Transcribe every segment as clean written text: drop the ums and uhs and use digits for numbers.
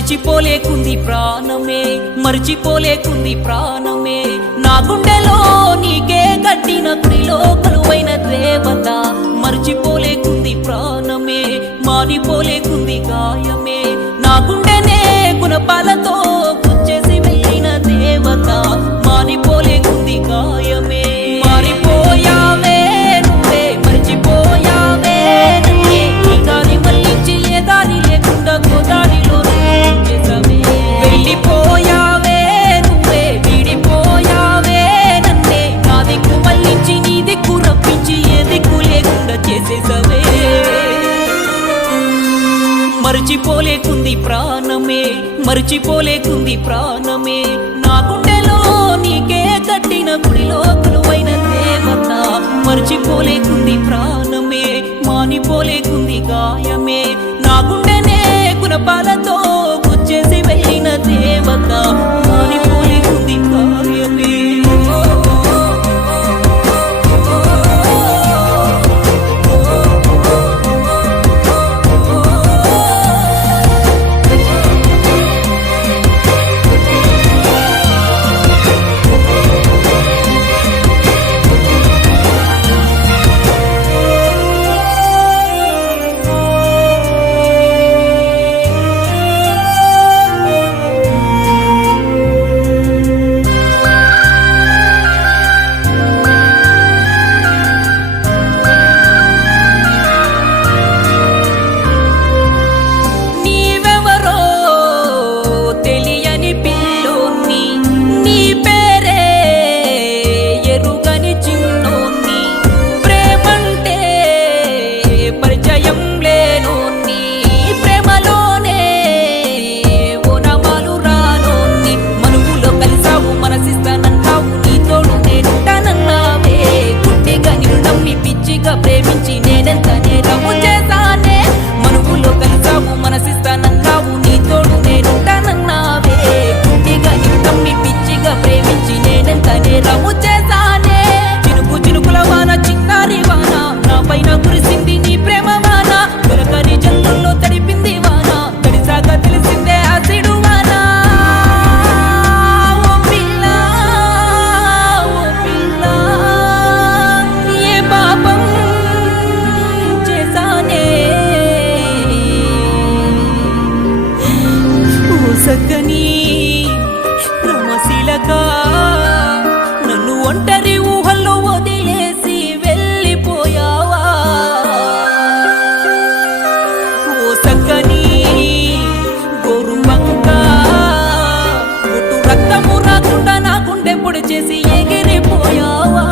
మరిచిపోలేకుంది ప్రాణమే, మరిచిపోలేకుంది ప్రాణమే. నా గుండెలో నీకే కట్టిన గుడిలో కొలువైన దేవత. మరిచిపోలేకుంది ప్రాణమే, మానిపోలేకుంది గాయమే. నా గుండెనే గుణపాలతో గుచ్చేసి వెళ్ళిన దేవత. మానిపోలేకుంది గాయమే. మారిపోయావే నువ్వే, మరిచిపోయావే నన్నే. ఈ దారి మళ్ళించి ఏ దారి లేకుండా గోదారిలోనే చేసావే. వెళ్ళిపోయావే నువ్వే, వీడిపోయావే నన్నే. నా దిక్కు మళ్ళించి నీ దిక్కు రప్పించి ఏ దిక్కు లేకుండా చేసేసావే. మరిచిపోలేకుంది ప్రాణమే, మరిచిపోలేకుంది ప్రాణమే. నా గుండెలో నీకే కట్టిన గుడిలో కొలువైన దేవత. మరిచిపోలేకుంది ప్రాణమే, మానిపోలేకుంది గాయమే. నా గుండెనే గుణపాలతో గుచ్చేసి వెళ్ళిన దేవత. మానిపోలేకుంది గాయమే. ప్రేమించి నేనెంత నేరము చేశానే. మనువులో కలిసావు మనసిస్తానన్నావు, నీ తోడు నేనుంటానన్నావే. గుడ్డిగా నిన్ను నమ్మి పిచ్చిగా ప్రేమించి నేనెంత నేరము చేశానే. చినుకు చినుకుల వాన, చిన్నారి వాన, నా పైన కురిసింది నీ ప్రేమ వాన. దొరకని జల్లుల్లో తడిపింది వాన, తడిసాక తెలిసిందే ఆసిడు వాన. ఓ పిల్ల, ఓ పిల్ల, ఏ పాపం సక్కని క్రమశీలక నన్ను ఒంటరి ఊహల్లో వదిలేసి వెళ్ళిపోయావా. ఓ సక్కని గోరువంక ఒట్టు రక్తము రాకుండా నా గుండె పొడి చేసి ఎగిరిపోయావా.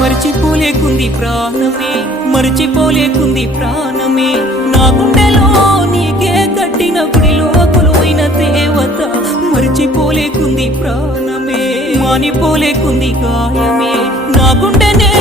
మరిచిపోలేకుంది ప్రాణమే, మరిచిపోలేకుంది ప్రాణమే. నా గుండెలో నీకే కట్టిన గుడిలో కొలువైన దేవత. మరిచిపోలేకుంది ప్రాణమే, మానిపోలేకుంది గాయమే. నా గుండెనే